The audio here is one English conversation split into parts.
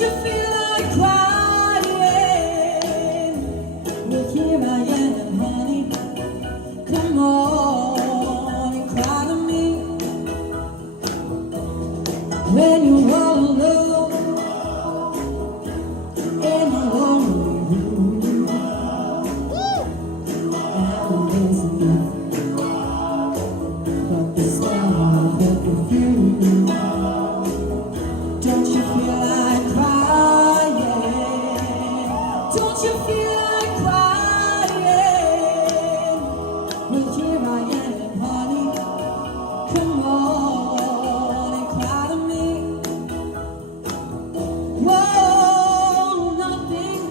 you feel like crying? Well, here I am, honey. Come on and cry to me. When you're all alone in a lonely room, and there's nothing but the smell of the perfume. Don't you feel like crying? Don't you feel like crying? Well, here I am, honey. Come on and cry to me. Whoa, nothing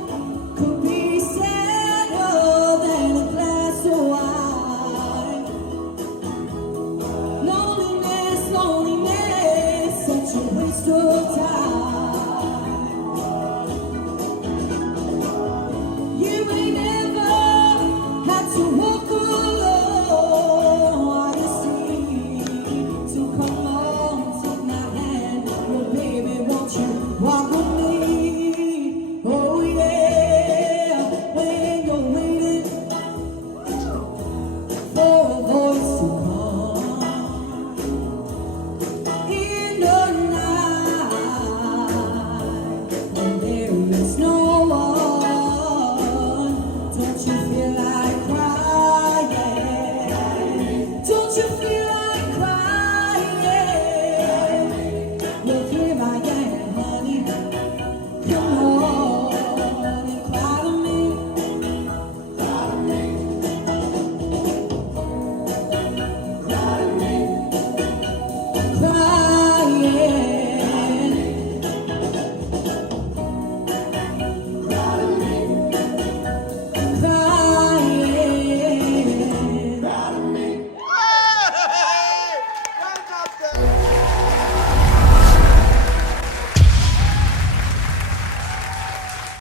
could be sadder than a glass of wine. Loneliness, loneliness, such a waste of time.